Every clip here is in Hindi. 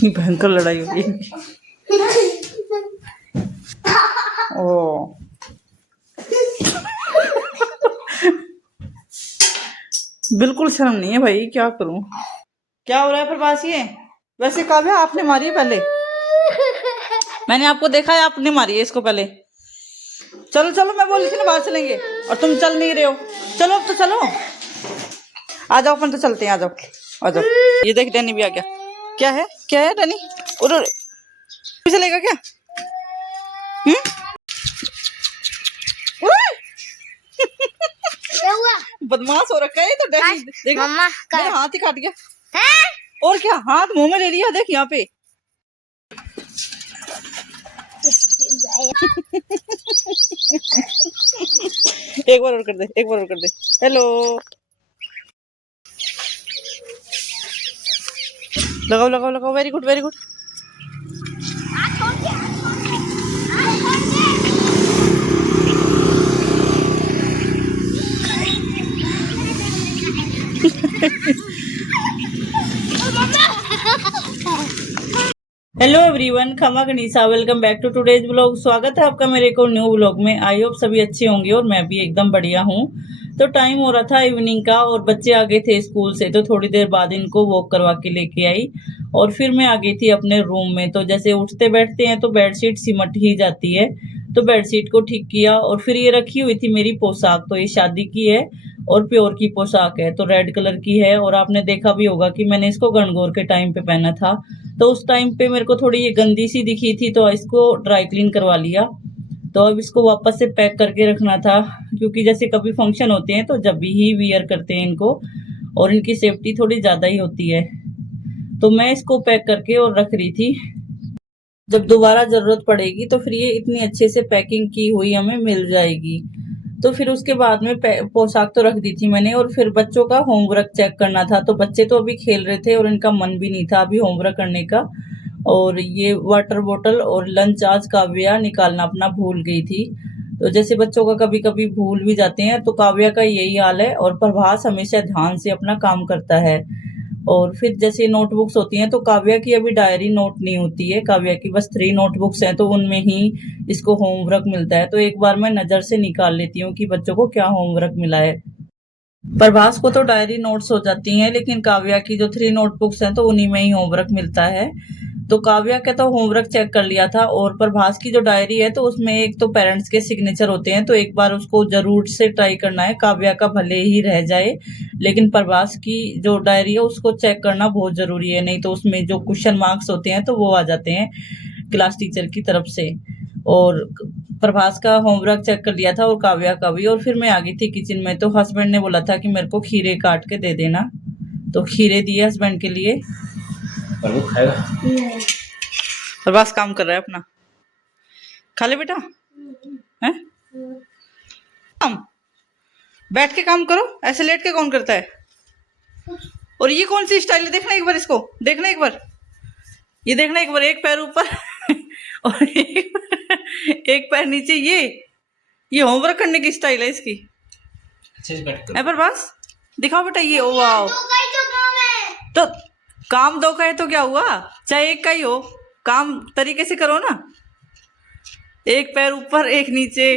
कितनी भयंकर लड़ाई हो रही है। ओ बिल्कुल शर्म नहीं है भाई, क्या करूं। क्या हो रहा है प्रभास? ये वैसे काव्या आपने मारी है पहले, मैंने आपको देखा है, आपने मारी है इसको पहले। चलो चलो, मैं बोल रही थी ना बाहर चलेंगे और तुम चल नहीं रहे हो। चलो अब तो चलो, आ जाओ, अपन तो चलते हैं, आ जाओ आ जाओ। ये देख डैनी भी आ गया। क्या है, क्या है डैनी? उधर चलेगा क्या? क्या हुआ? बदमाश हो रखा है तो डैनी। देख मम्मा मेरा हाथ ही काट गया है? और क्या, हाथ मुंह में ले लिया। देख यहाँ पे एक बार और कर दे, एक बार और कर दे। हेलो, लगाओ लगाओ लगाओ, very good very good. Hello everyone, खमा गनीसा, welcome back to today's blog. स्वागत है आपका मेरे को न्यू ब्लॉग में। आई होप सभी अच्छे होंगे और मैं भी एकदम बढ़िया हूँ। तो टाइम हो रहा था इवनिंग का और बच्चे आ गए थे स्कूल से, तो थोड़ी देर बाद इनको वॉक करवा के लेके आई और फिर मैं आ गई थी अपने रूम में। तो जैसे उठते बैठते हैं तो बेडशीट सिमट ही जाती है, तो बेडशीट को ठीक किया और फिर ये रखी हुई थी मेरी पोशाक। तो ये शादी की है और प्योर की पोशाक है, तो रेड कलर की है। और आपने देखा भी होगा कि मैंने इसको गणगौर के टाइम पे पहना था, तो उस टाइम पे मेरे को थोड़ी ये गंदी सी दिखी थी, तो इसको ड्राई क्लीन करवा लिया। तो अब इसको वापस से पैक करके रखना था, क्योंकि जैसे कभी फंक्शन होते हैं तो जब भी ही वियर करते हैं इनको, और इनकी सेफ्टी थोड़ी ज्यादा ही होती है। तो मैं इसको पैक करके और रख रही थी, जब दोबारा जरूरत पड़ेगी तो फिर ये इतनी अच्छे से पैकिंग की हुई हमें मिल जाएगी। तो फिर उसके बाद में पोशाक तो रख दी थी मैंने, और फिर बच्चों का होमवर्क चेक करना था। तो बच्चे तो अभी खेल रहे थे और इनका मन भी नहीं था अभी होमवर्क करने का। और ये वाटर बोतल और लंच आज काव्या निकालना अपना भूल गई थी। तो जैसे बच्चों का कभी कभी भूल भी जाते हैं, तो काव्या का यही हाल है। और प्रभास हमेशा ध्यान से अपना काम करता है। और फिर जैसे नोटबुक्स होती हैं, तो काव्या की अभी डायरी नोट नहीं होती है, काव्या की बस 3 नोटबुक्स हैं, तो उनमें ही इसको होमवर्क मिलता है। तो एक बार मैं नजर से निकाल लेती हूँ कि बच्चों को क्या होमवर्क मिला है। प्रभास को तो डायरी नोट्स हो जाती हैं, लेकिन काव्या की जो 3 नोटबुक्स हैं तो उन्हीं में ही होमवर्क मिलता है। तो काव्या का तो होमवर्क चेक कर लिया था, और प्रभास की जो डायरी है तो उसमें एक तो पेरेंट्स के सिग्नेचर होते हैं, तो एक बार उसको जरूर से ट्राई करना है। काव्या का भले ही रह जाए, लेकिन प्रभास की जो डायरी है उसको चेक करना बहुत जरूरी है, नहीं तो उसमें जो क्वेश्चन मार्क्स होते हैं तो वो आ जाते हैं क्लास टीचर की तरफ से। और प्रभास का होमवर्क चेक कर लिया था और काव्या का भी। और फिर मैं आ गई थी किचन में, तो हस्बैंड ने बोला था कि मेरे को खीरे काट के दे देना, तो खीरे दिए हस्बैंड के लिए। और वो खाएगा? प्रभास काम कर रहा है अपना, खा ले बेटा। हैं? काम बैठ के काम करो, ऐसे लेट के कौन करता है? और ये कौन सी स्टाइल है? देखना एक बार, इसको देखना एक बार, ये देखना एक बार, एक पैर ऊपर और एक पैर नीचे। ये होमवर्क करने की स्टाइल है इसकी। प्रभास दिखाओ बेटा ये। ओ वाओ, तो काम 2 का है तो क्या हुआ, चाहे 1 का ही हो, काम तरीके से करो ना। एक पैर ऊपर एक नीचे।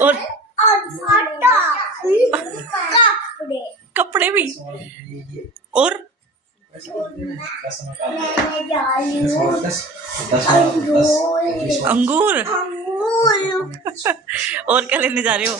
और कपड़े भी, और अंगूर। और क्या लेने जा रहे हो?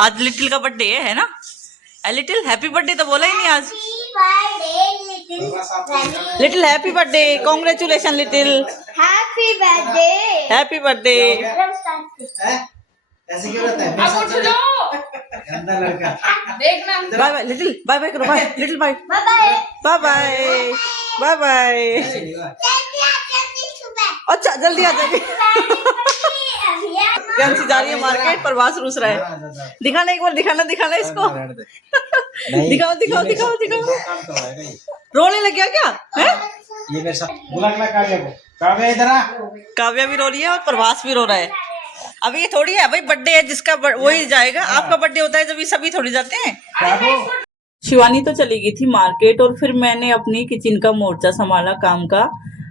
आज लिटिल का बर्थडे है ना? लिटिल हैप्पी बर्थडे तो बोला ही नहीं आज। Little happy birthday, congratulation little, happy birthday, happy birthday. ऐसे क्यों रहता है? अब उठ लो। गंदा लड़का। देखना। Bye bye little, bye bye करो, bye little, bye bye bye bye bye. अच्छा जल्दी आ जाएगी। कैंसी जा रही है मार्केट, प्रभास रूस रहा है। दिखाना एक बार, दिखाना दिखाना इसको। दिखाओ दिखाओ दिखाओ दिखाओ। रोने लग गया क्या है? ये मेरे साथ बुला काव्या को। काव्या इधर आ। काव्या भी रो रही है और प्रभास भी रो रहा है। अब ये थोड़ी है भाई, बर्थडे है जिसका वही जाएगा। आपका बर्थडे होता है जब ये सभी थोड़ी जाते हैं। शिवानी तो चली गई थी मार्केट और फिर मैंने अपनी किचन का मोर्चा संभाला काम का।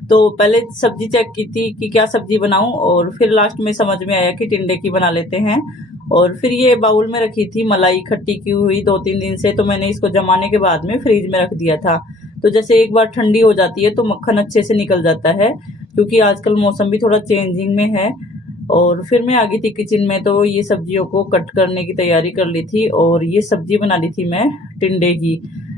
तो पहले सब्जी चेक की थी कि क्या सब्जी बनाऊं, और फिर लास्ट में समझ में आया कि टिंडे की बना लेते हैं। और फिर ये बाउल में रखी थी मलाई खट्टी की हुई 2-3 दिन से, तो मैंने इसको जमाने के बाद में फ्रिज में रख दिया था। तो जैसे एक बार ठंडी हो जाती है तो मक्खन अच्छे से निकल जाता है, क्योंकि आजकल मौसम भी थोड़ा चेंजिंग में है। और फिर मैं आ गई थी किचन में, तो ये सब्जियों को कट करने की तैयारी कर ली थी। और ये सब्जी बना ली थी मैं टिंडे की।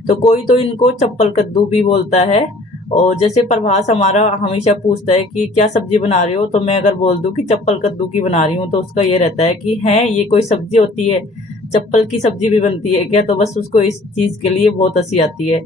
तो कोई तो इनको चप्पल कद्दू भी बोलता है। और जैसे प्रभास हमारा हमेशा पूछता है कि क्या सब्जी बना रहे हो, तो मैं अगर बोल दूं कि चप्पल कद्दू की बना रही हूँ, तो उसका ये रहता है कि है ये कोई सब्जी होती है, चप्पल की सब्जी भी बनती है क्या। तो बस उसको इस चीज के लिए बहुत हंसी आती है।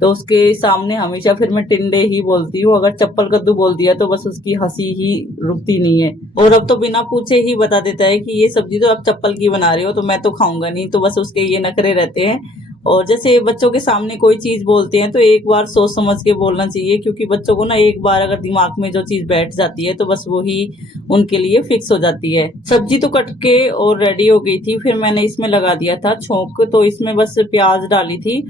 तो उसके सामने हमेशा फिर मैं टिंडे ही बोलती हूँ। अगर चप्पल कद्दू बोल दिया तो बस उसकी हंसी ही रुकती नहीं है। और अब तो बिना पूछे ही बता देता है कि ये सब्जी तो आप चप्पल की बना रहे हो, तो मैं तो खाऊंगा नहीं। तो बस उसके ये नखरे रहते हैं। और जैसे बच्चों के सामने कोई चीज बोलते हैं तो एक बार सोच समझ के बोलना चाहिए, क्योंकि बच्चों को ना एक बार अगर दिमाग में जो चीज बैठ जाती है तो बस वही उनके लिए फिक्स हो जाती है। सब्जी तो कट के और रेडी हो गई थी। फिर मैंने इसमें लगा दिया था छोंक। तो इसमें बस प्याज डाली थी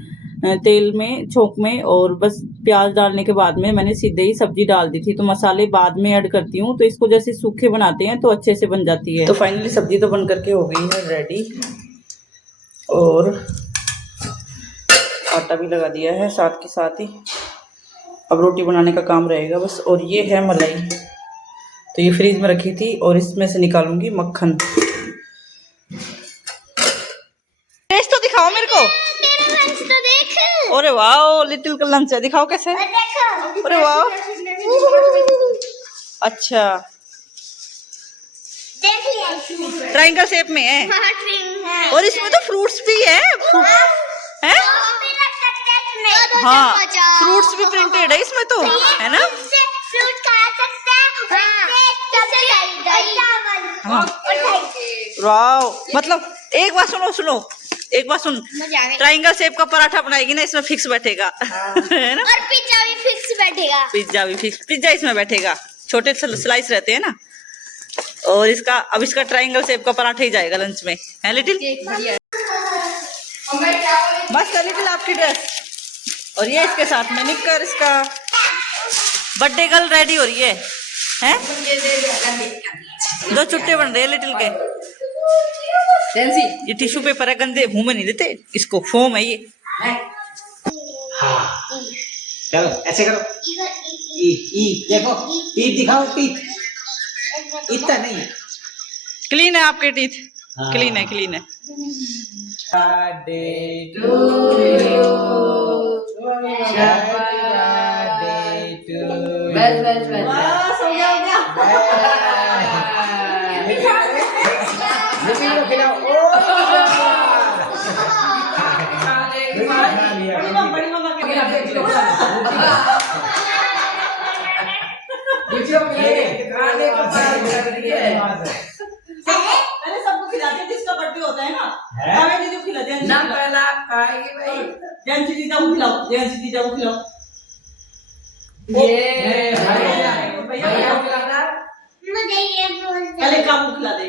तेल में, छोंक में। और बस प्याज डालने के बाद में मैंने सीधे ही सब्जी डाल दी थी। तो मसाले बाद में ऐड करती हूँ, तो इसको जैसे सूखे बनाते हैं तो अच्छे से बन जाती है। तो फाइनली सब्जी तो बन करके हो गई है रेडी, और आटा भी लगा दिया है साथ के साथ ही। अब रोटी बनाने का काम रहेगा बस। और ये है मलाई, तो ये फ्रीज में रखी थी और इसमें से निकालूंगी मक्खन। टेस्ट तो दिखाओ मेरे को। तो देख। अरे वाह, लिटिल का लंच है, दिखाओ कैसे। अरे वाह, अच्छा देख लिया। ट्रायंगल शेप में है। और इसमें तो फ्रूट्स भी है। हैं? हाँ, फ्रूट्स भी प्रिंटेड है इसमें तो, है ना। फ्रूट खा सकते हैं। हाँ। वाह, मतलब एक बार सुनो, एक बार सुन। ट्रायंगल शेप का पराठा बनाएगी ना, इसमें फिक्स बैठेगा। है ना। और पिज्जा भी फिक्स बैठेगा। पिज्जा इसमें बैठेगा। छोटे स्लाइस रहते हैं ना। और इसका ट्रायंगल शेप का पराठा ही जाएगा लंच में, है लिटिल। बस कर लिटिल आपकी ड्रेस। और ये इसके साथ में निक्कर, इसका बर्थडे गर्ल रेडी हो रही है। हैं? 2 चुट्टे बन रहे हैं लिटिल के। ये टिश्यू पेपर है, गंदे मुंह में नहीं देते इसको, फोम है ये। हाँ चलो ऐसे करो। ई देखो, टीथ दिखाओ, टीथ इतना नहीं। क्लीन है आपके टीथ। हाँ। क्लीन है। Birthday to you. Happy birthday to you. बस हो गया। लिटिल को खिलाओ। बड़ी मम्मा के पहले सबको खिलाते हैं, जिसका बर्थडे होता है ना। हमें दीदी को खिलाते हैं। ना पहला आप खाएंगे भाई। जैंसी दीदा को खिलाओ। ये भैया को खिलाना। मुझे ये बोलते पहले काबू खिला दे।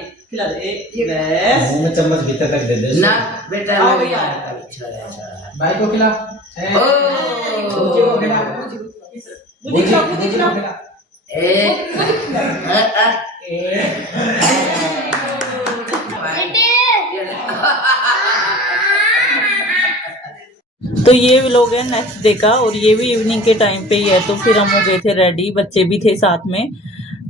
यस। मुंह में चम्मच भीतर तक दे दे। ना बेटा आओ भैया। भाई को खिला। बूची को खिला। बुद्धि खिलाओ। खिला। तो ये व्लॉग है नेक्स्ट डे का, और ये भी इवनिंग के टाइम पे ही है। तो फिर हम हो गए थे रेडी, बच्चे भी थे साथ में।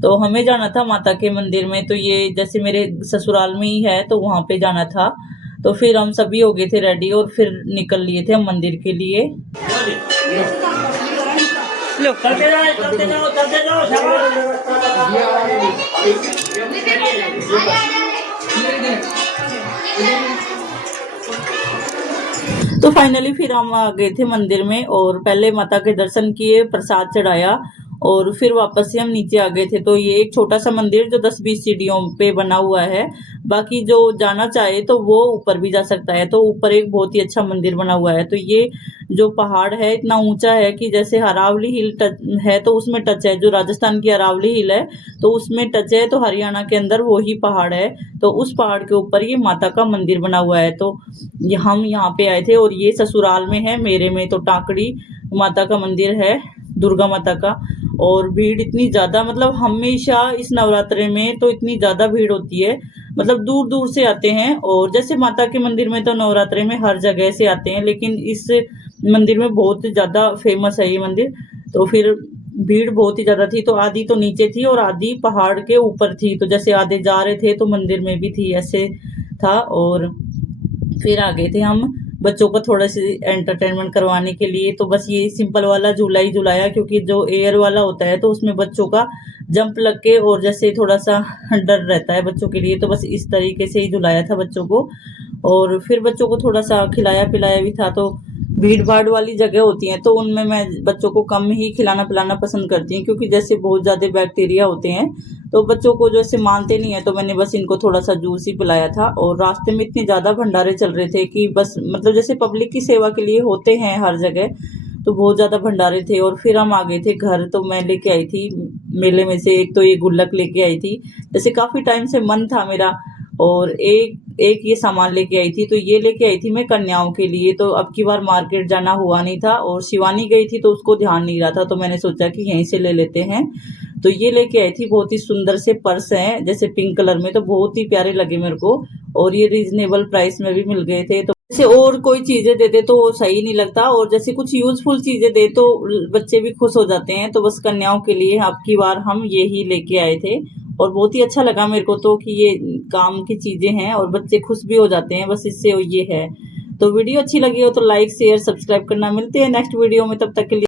तो हमें जाना था माता के मंदिर में। तो ये जैसे मेरे ससुराल में ही है, तो वहां पे जाना था। तो फिर हम सभी हो गए थे रेडी और फिर निकल लिए थे हम मंदिर के लिए। लो चलते जाओ। तो फाइनली फिर हम आ गए थे मंदिर में, और पहले माता के दर्शन किए, प्रसाद चढ़ाया। और फिर वापस से हम नीचे आ गए थे। तो ये एक छोटा सा मंदिर जो 10-20 सीढ़ियों पे बना हुआ है, बाकी जो जाना चाहे तो वो ऊपर भी जा सकता है। तो ऊपर एक बहुत ही अच्छा मंदिर बना हुआ है। तो ये जो पहाड़ है इतना ऊंचा है कि जैसे अरावली हिल टच है तो उसमें टच है, जो राजस्थान की अरावली हिल है तो उसमें टच है, तो हरियाणा के अंदर वो ही पहाड़ है। तो उस पहाड़ के ऊपर ये माता का मंदिर बना हुआ है। तो हम यहाँ पे आए थे और ये ससुराल में है, मेरे में तो टाकड़ी माता का मंदिर है, दुर्गा माता का। और भीड़ इतनी ज़्यादा, मतलब हमेशा इस नवरात्रे में तो इतनी ज़्यादा भीड़ होती है, मतलब दूर दूर से आते हैं। और जैसे माता के मंदिर में तो नवरात्रे में हर जगह से आते हैं, लेकिन इस मंदिर में बहुत ज़्यादा फेमस है ये मंदिर। तो फिर भीड़ बहुत ही ज़्यादा थी, तो आधी तो नीचे थी और आधी पहाड़ के ऊपर थी। तो जैसे आधे जा रहे थे तो मंदिर में भी थी, ऐसे था। और फिर आ गए थे हम बच्चों को थोड़ा सी एंटरटेनमेंट करवाने के लिए। तो बस ये सिंपल वाला झूला ही झुलाया, क्योंकि जो एयर वाला होता है तो उसमें बच्चों का जंप लग के और जैसे थोड़ा सा डर रहता है बच्चों के लिए, तो बस इस तरीके से ही झुलाया था बच्चों को। और फिर बच्चों को थोड़ा सा खिलाया पिलाया भी था। तो भीड़ भाड़ वाली जगह होती है तो उनमें मैं बच्चों को कम ही खिलाना पिलाना पसंद करती हूँ, क्योंकि जैसे बहुत ज़्यादा बैक्टीरिया होते हैं तो बच्चों को जैसे मानते नहीं है। तो मैंने बस इनको थोड़ा सा जूस ही पिलाया था। और रास्ते में इतने ज़्यादा भंडारे चल रहे थे कि बस, मतलब जैसे पब्लिक की सेवा के लिए होते हैं हर जगह, तो बहुत ज़्यादा भंडारे थे। और फिर हम आ गए थे घर। तो मैं लेके आई थी मेले में से एक तो ये गुल्लक लेके आई थी, जैसे काफ़ी टाइम से मन था मेरा। और एक ये सामान लेके आई थी, तो ये लेके आई थी मैं कन्याओं के लिए। तो अब की बार मार्केट जाना हुआ नहीं था और शिवानी गई थी तो उसको ध्यान नहीं रहा था, तो मैंने सोचा कि यहीं से ले लेते हैं। तो ये लेके आई थी, बहुत ही सुंदर से पर्स हैं जैसे पिंक कलर में, तो बहुत ही प्यारे लगे मेरे को। और ये रीजनेबल प्राइस में भी मिल गए थे। तो जैसे और कोई चीजें देते तो वो सही नहीं लगता, और जैसे कुछ यूजफुल चीजें दे तो बच्चे भी खुश हो जाते हैं। तो बस कन्याओं के लिए अब की बार हम ये ही लेके आए थे और बहुत ही अच्छा लगा मेरे को तो, कि ये काम की चीजें हैं और बच्चे खुश भी हो जाते हैं बस इससे। ये है। तो वीडियो अच्छी लगी हो तो लाइक शेयर सब्सक्राइब करना। मिलते हैं नेक्स्ट वीडियो में, तब तक के लिए।